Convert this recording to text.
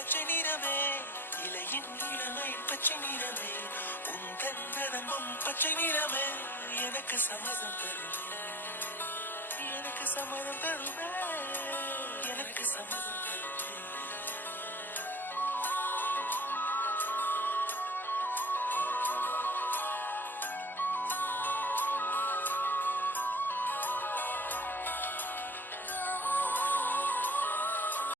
பச்சை நிறமே, இலையின் இளமை பச்சை நிறமே, உந்தன் நரம்பும் பச்சை நிறமே, எனக்கு சம்மதம் தருவே, எனக்கு சம்மதம் தருவே.